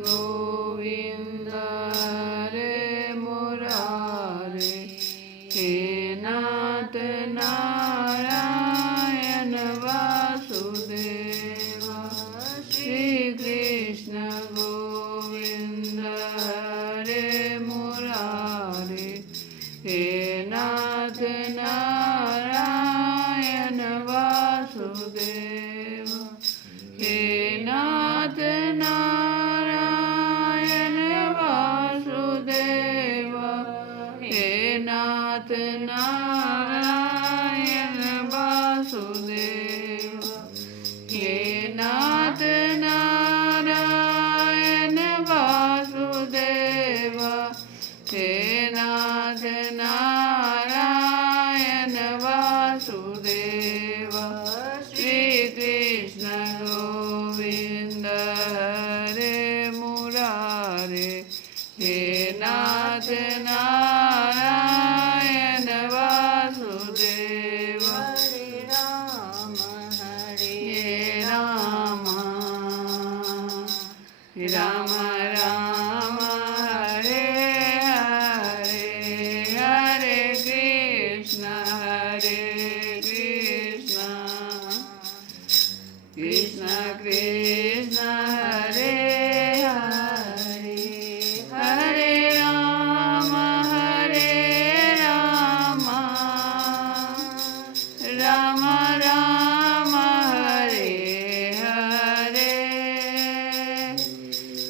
गोविंद हरे मुरारे, हे नाथ नारायण वासुदेव। श्री कृष्ण गोविंद हरे मुरारे, हे नाथ नारायण वासुदेव। हे नाथ नारायण वासुदेव, हे नाथ नारायण वासुदेव। हे नाथ नारायण वासुदेव, हे नाथ नारायण वासुदेव। श्री कृष्ण गोविंद हरे मुरारे, हे नाथ नारायण वासुदेव। हरे राम हे राम राम राम हरे हरे, हरे कृष्ण कृष्ण कृष्ण हरे हरे, हरे राम राम राम हरे हरे,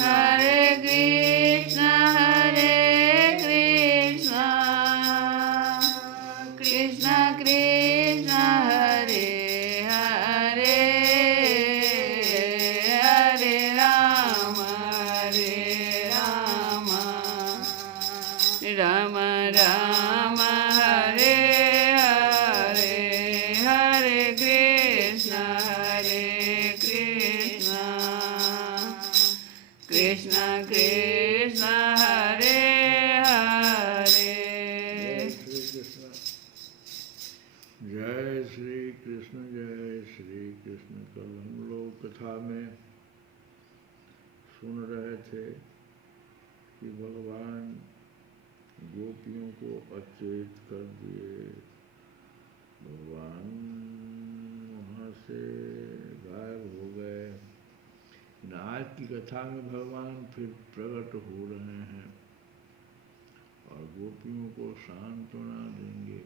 हरे कृष्ण कृष्ण कृष्ण हरे हरे, हरे राम राम राम हरे हरे, हरे कृष्ण कृष्ण कृष्ण हरे हरे। जय श्री कृष्ण जय श्री कृष्ण। कल हम लोग कथा में सुन रहे थे कि भगवान गोपियों को अचेत कर दिए। भगवान वहाँ से गायब हो गए। आज की कथा में भगवान फिर प्रकट हो रहे हैं और गोपियों को सांत्वना देंगे।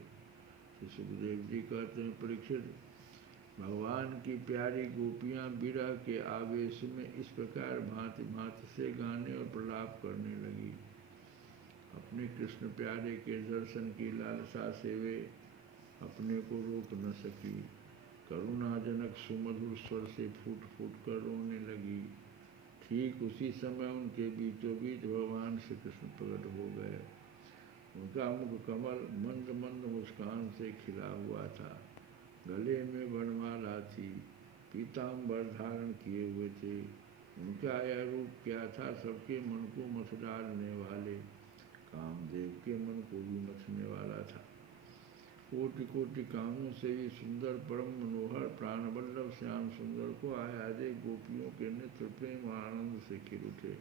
सुखदेव जी कहते हैं, परीक्षित, भगवान की प्यारी गोपियां विरह के आवेश में इस प्रकार भांति भांति से गाने और प्रलाप करने लगी। अपने कृष्ण प्यारे के दर्शन की लालसा से वे अपने को रोक न सकी। करुणाजनक सुमधुर स्वर से फूट फूट कर रोने लगी। ठीक उसी समय उनके बीचों बीच भगवान श्री कृष्ण प्रकट हो गए। उनका मुख कमल मंद मंद मुस्कान से खिला हुआ था। गले में वनमाला थी, पीताम्बर धारण किए हुए थे। उनका यह रूप क्या था, सबके मन को मथ डालने वाले, कामदेव के मन को भी मथने वाला था। कोटि कोटि कामों से भी सुंदर परम मनोहर प्राणवल्लभ श्याम सुंदर को आया देख गोपियों के नेत्र प्रेम और आनंद से खिल उठे।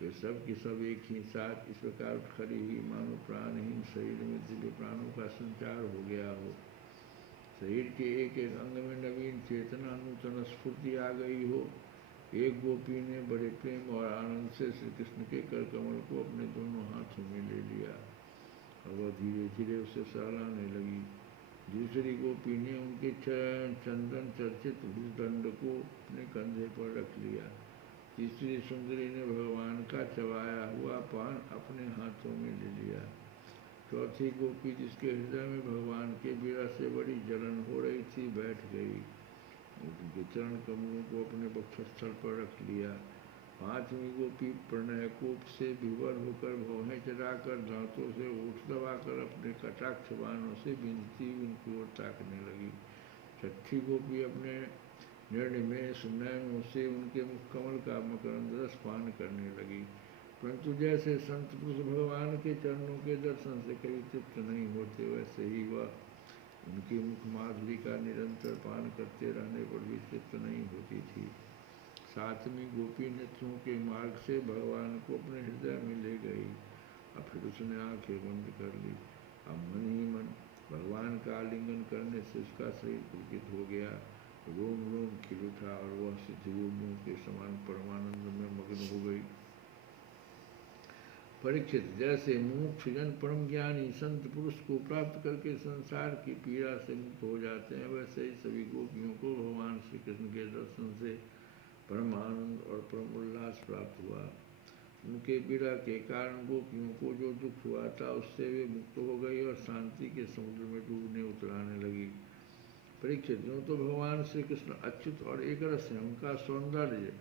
वे सब की सब एक ही साथ इस प्रकार खड़ी हुई मानो प्राणहीन शरीर में दिव्य प्राणों का संचार हो गया हो। शरीर के एक एक अंग में नवीन चेतना नूतन स्फूर्ति आ गई हो। एक गोपी ने बड़े प्रेम और आनंद से श्री कृष्ण के कर कमल को अपने दोनों हाथों में ले लिया और वह धीरे धीरे उसे सहलाने लगी। दूसरी गोपी ने उनके चंदन चर्चित भूदंड को अपने कंधे पर रख लिया। तीसरी सुंदरी ने भगवान का चबाया हुआ पान अपने हाथों में ले लिया। चौथी गोपी, जिसके हृदय में भगवान के विरह से बड़ी जलन हो रही थी, बैठ गई। उनके चरण कमलों को अपने वक्षस्थल पर रख लिया। पांचवी गोपी प्रणय कोप से विवल होकर भौहें चढ़ाकर दांतों से ओठ दबाकर अपने कटाक्ष बाणों से बिनती उनकी ओर ताकने लगी। छठी गोपी अपने निर्णय सुनयनों से उनके मुख कमल का मकरंद रस पान करने लगी। परंतु जैसे संत पुरुष भगवान के चरणों के दर्शन से कभी तृप्त नहीं होते, वैसे ही वह उनकी मुख माधुरी का निरंतर पान करते रहने पर भी तृप्त नहीं होती थी। सातवीं गोपी नेत्रों के मार्ग से भगवान को अपने हृदय में ले गई। अब फिर उसने आंखें बंद कर ली। अब मन ही मन भगवान का आलिंगन करने से उसका शरीर पुलकित हो गया, रोम रोम खिल उठा और वह सिद्ध योगियों के समान परमानंद में मग्न हो गई। परीक्षित, जैसे मुमुक्ष जन परम ज्ञानी संत पुरुष को प्राप्त करके संसार की पीड़ा से मुक्त हो जाते हैं, वैसे ही सभी गोपियों को भगवान श्री कृष्ण के दर्शन से परम आनंद और परम उल्लास प्राप्त हुआ। उनके पीड़ा के कारण गोपियों को जो दुख हुआ था उससे वे मुक्त हो गई और शांति के समुद्र में डूबने उतराने लगी। परीक्षित, जो तो भगवान श्री कृष्ण अच्युत और एक रस है, उनका सौंदर्य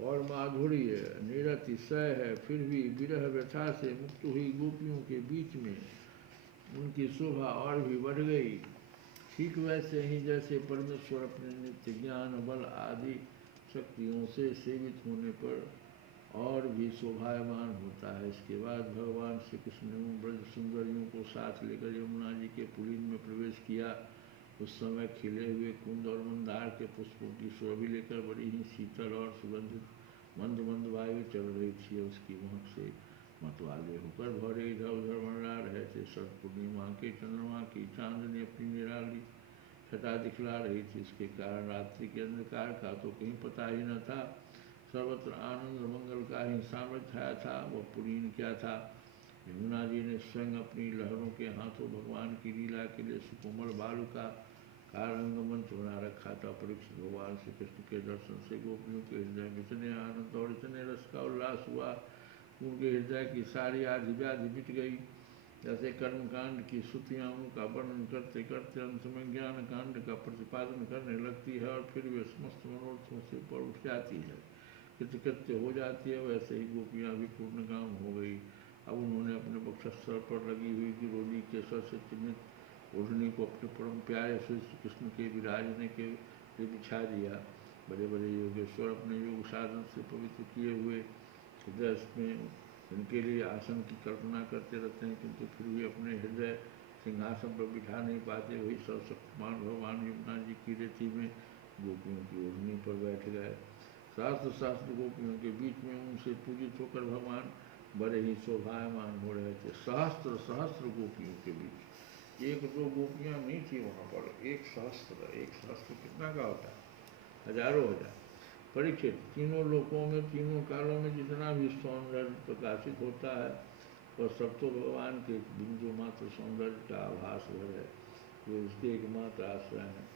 और माधुर्य निरतिशय है, फिर भी विरह व्यथा से मुक्त हुई गोपियों के बीच में उनकी शोभा और भी बढ़ गई। ठीक वैसे ही जैसे परमेश्वर अपने नित्य ज्ञान बल आदि शक्तियों से सेवित होने पर और भी शोभायमान होता है। इसके बाद भगवान श्री कृष्ण ने उन ब्रज सुंदरियों को साथ लेकर यमुना जी के पुलिन में प्रवेश किया। उस समय खिले हुए कुंद और मंदार के पुष्पों की शोभी लेकर बड़ी ही शीतल और सुगंधित मंद मंद वायु चल रही थी। उसकी महक से मतवाले होकर भौरे इधर उधर मंडरा रहे थे। शरद पूर्णिमा के चंद्रमा की चांदनी अपनी निराली छटा दिखला रही थी। इसके कारण रात्रि के अंधकार का तो कहीं पता ही न था। सर्वत्र आनंद मंगल का ही साम्राज्य छाया था। वह पुरीन क्या था, यमुना जी ने स्वयं अपनी लहरों के हाथों भगवान की लीला के लिए सुकोमल बालू का रंगमंच बना रखा था। परीक्षित, भगवान श्री कृष्ण के दर्शन से गोपियों के हृदय में इतने आनंद और इतने रस का उल्लास हुआ, उनके हृदय की सारी आदि व्याधि मिट गई। जैसे कर्मकांड की श्रुतियाँ उनका वर्णन करते करते अंत में ज्ञान कांड का प्रतिपादन करने लगती है और फिर वे समस्त मनोरथों से ऊपर उठ जाती है, कृतकृत्य हो जाती है, वैसे ही गोपियाँ भी पूर्ण काम हो गई। अब उन्होंने अपने वक्षस्थल पर लगी हुई गिरोली केसर से चिन्हित ओढ़नी को अपने परम प्यारे श्री कृष्ण के विराजने के लिए बिछा दिया। बड़े बड़े योगेश्वर अपने योग साधन से पवित्र किए हुए हृदय में इनके लिए आसन की कल्पना करते रहते हैं, किंतु फिर भी अपने हृदय सिंहासन पर बिठा नहीं पाते। वही सर्वशक्तिमान भगवान यमुना जी की रेती में गोपियों की ओढ़नी पर बैठ गए। शास्त्र गोपियों के बीच में उनसे पूजित होकर भगवान बड़े ही शोभायमान हो रहे थे। सहस्त्र गोपियों के बीच एक दो गोपियाँ नहीं थी वहाँ पर, एक सहस्त्र कितना का होता है, हजारों हजार। परीक्षित, तीनों लोकों में तीनों कालों में जितना भी सौंदर्य प्रकाशित होता है वह सब तो भगवान के बिंदु मात्र सौंदर्य का आभास है, जो उसके एकमात्र आश्रय है।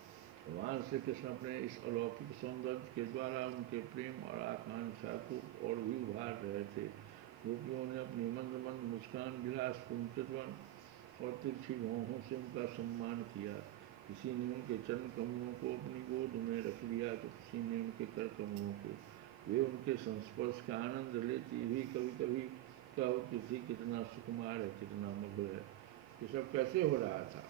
भगवान श्री कृष्ण अपने इस अलौकिक सौंदर्य के द्वारा उनके प्रेम और आकांक्षा को और भी उभार रहे थे। गोपियों ने अपनी मंद मंद मुस्कान, विलासपूर्ण चितवन और तिरछी भौहों से उनका सम्मान किया। किसी ने उनके चरण कमलों को अपनी गोद में रख लिया तो किसी ने उनके कर कमलों को। वे उनके संस्पर्श का आनंद लेती हुई कभी कभी कहती थी, कितना सुकुमार है, कितना मधुर है। ये सब कैसे हो रहा था?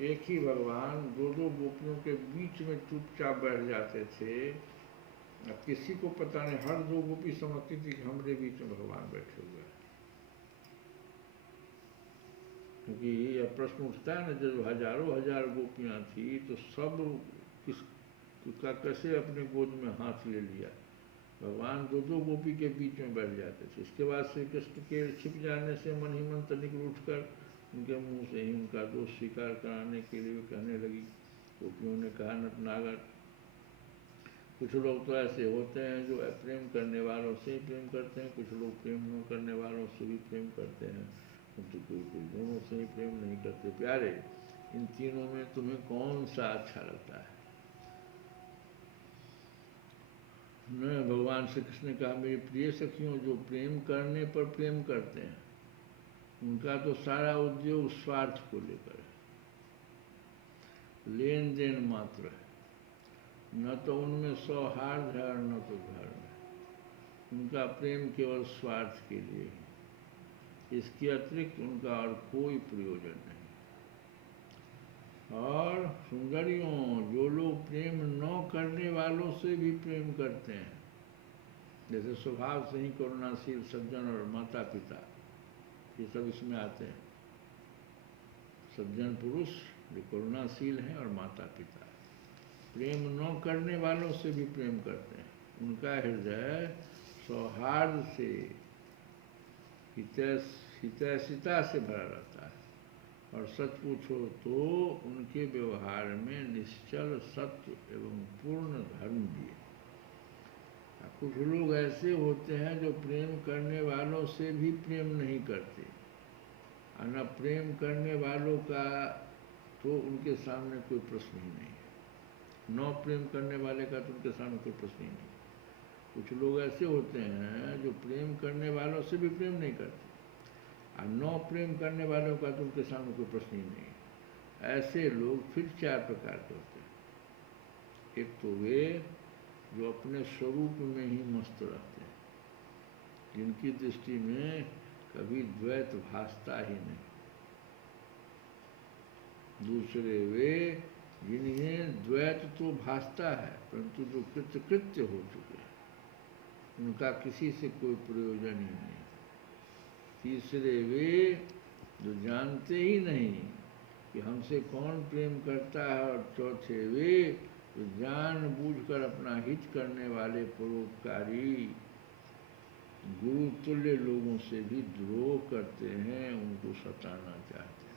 एक ही भगवान दो दो गोपियों के बीच में चुपचाप बैठ जाते थे। अब किसी को पता नहीं, हर दो गोपी समझती थी कि हमारे बीच में भगवान बैठे हुए हैं। क्योंकि यह प्रश्न उठता है ना, जब हजारों हजार गोपियाँ थी तो सब किसका कैसे अपने गोद में हाथ ले लिया। भगवान दो दो गोपी के बीच में बैठ जाते थे। इसके बाद श्री कृष्ण के छिप जाने से मन ही मन तनिक उठकर उनके मुंह से ही उनका दोष स्वीकार कराने के लिए कहने लगी। गोपियों ने कहा, नटनागर, कुछ लोग तो ऐसे होते हैं जो प्रेम करने वालों से ही प्रेम करते हैं, कुछ लोग प्रेम न करने वालों से भी प्रेम करते हैं, किंतु कोई दोनों से ही प्रेम नहीं करते। प्यारे, इन तीनों में तुम्हें कौन सा अच्छा लगता है? न भगवान श्री कृष्ण ने कहा, मेरी प्रिय सखियों, जो प्रेम करने पर प्रेम करते हैं उनका तो सारा उद्योग स्वार्थ को लेकर है, लेन देन मात्र है। न तो उनमें सौहार्द है और न तो धर्म है। उनका प्रेम केवल स्वार्थ के लिए है, इसके अतिरिक्त उनका और कोई प्रयोजन नहीं। और सुंदरियों, जो लोग प्रेम न करने वालों से भी प्रेम करते हैं, जैसे स्वभाव से ही करुणाशील सज्जन और माता पिता, ये सब इसमें आते हैं। सज्जन पुरुष जो करुणाशील हैं और माता पिता, प्रेम न करने वालों से भी प्रेम करते हैं। उनका हृदय सौहार्द से, हितैषिता से भरा रहता है। और सच पूछो तो उनके व्यवहार में निश्चल सत्य एवं पूर्ण धर्म भी है। कुछ लोग ऐसे होते हैं जो प्रेम करने वालों से भी प्रेम नहीं करते, और न प्रेम करने वालों का तो उनके सामने कोई प्रश्न ही नहीं है, न प्रेम करने वाले का तो उनके सामने कोई प्रश्न ही नहीं। कुछ लोग ऐसे होते हैं जो प्रेम करने वालों से भी प्रेम नहीं करते, और न प्रेम करने वालों का तो उनके सामने कोई प्रश्न ही नहीं है। ऐसे लोग फिर 4 प्रकार के होते हैं। एक तो वे जो अपने स्वरूप में ही मस्त रहते हैं, जिनकी दृष्टि में कभी द्वैत भासता ही नहीं। दूसरे वे जिन्हें द्वैत तो भासता है, परंतु जो कृत्य हो चुके हैं, उनका किसी से कोई प्रयोजन ही नहीं। तीसरे वे जो जानते ही नहीं कि हमसे कौन प्रेम करता है, और चौथे वे जो जानबूझकर अपना हित करने वाले परोपकारी गुरु तुल्य लोगों से भी द्रोह करते हैं, उनको सताना चाहते हैं।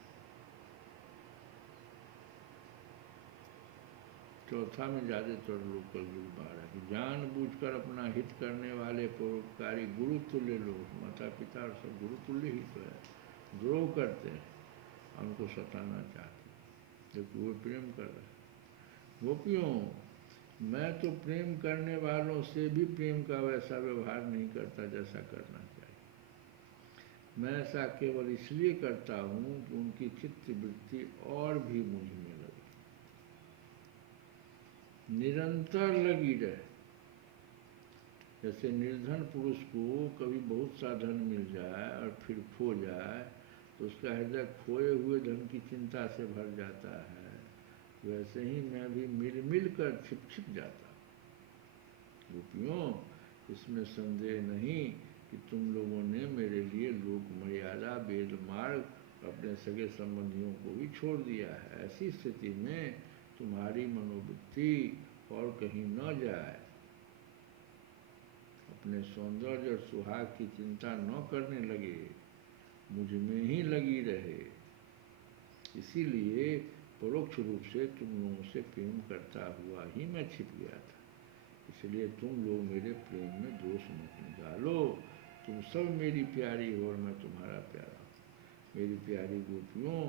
चौथा में ज़्यादातर लोग कलयुग बार है कि जानबूझकर अपना हित करने वाले परोपकारी गुरु तुल्य लोग, माता पिता और सब गुरु तुल्य ही तो है, द्रोह करते हैं, उनको सताना चाहते हैं, जबकि वो प्रेम कर रहे हैं। गोपियों, मैं तो प्रेम करने वालों से भी प्रेम का वैसा व्यवहार नहीं करता जैसा करना चाहिए। मैं ऐसा केवल इसलिए करता हूँ कि उनकी चित्त वृत्ति और भी मुझ में लगे, निरंतर लगी रहे। जैसे निर्धन पुरुष को कभी बहुत सा धन मिल जाए और फिर खो जाए तो उसका हृदय खोए हुए धन की चिंता से भर जाता है, वैसे ही मैं भी मिल कर छिप जाता। गोपियों, इसमें संदेह नहीं कि तुम लोगों ने मेरे लिए लोक मर्यादा, वेद मार्ग, अपने सगे संबंधियों को भी छोड़ दिया है। ऐसी स्थिति में तुम्हारी मनोवृत्ति और कहीं न जाए, अपने सौंदर्य और सुहाग की चिंता न करने लगे, मुझ में ही लगी रहे। इसीलिए परोक्ष रूप से तुम लोगों से प्रेम करता हुआ ही मैं छिप गया था। इसलिए तुम लोग मेरे प्रेम में दोष मत निकालो। तुम सब मेरी प्यारी हो और मैं तुम्हारा प्यारा हूँ। मेरी प्यारी गोपियों,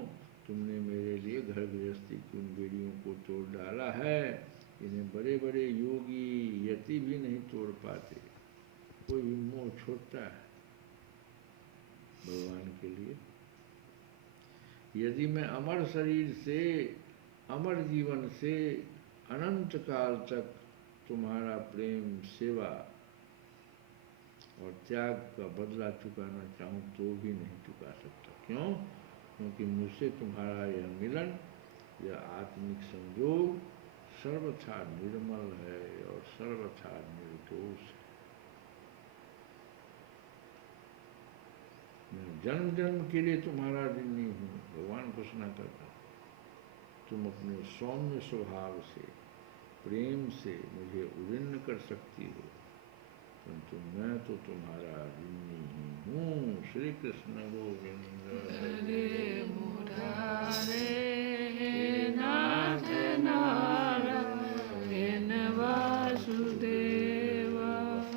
तुमने मेरे लिए घर गृहस्थी की उन बेड़ियों को तोड़ डाला है, इन्हें बड़े बड़े योगी यति भी नहीं तोड़ पाते। कोई भी मोह छोड़ता है भगवान के लिए? यदि मैं अमर शरीर से, अमर जीवन से अनंत काल तक तुम्हारा प्रेम, सेवा और त्याग का बदला चुकाना चाहूँ तो भी नहीं चुका सकता। क्यों? क्योंकि मुझसे तुम्हारा यह मिलन, यह आत्मिक संयोग सर्वथा निर्मल है और सर्वथा निर्दोष है। मैं जन्म जन्म के लिए तुम्हारा ऋणी हूँ, भगवान घोषणा करता। तुम अपने सौम्य स्वभाव से, प्रेम से मुझे उन्नत कर सकती हो, परंतु मैं तो तुम्हारा ऋणी ही हूँ। श्री कृष्ण गोविंद हरे मुरारे, नाथ नारायण वासुदेव।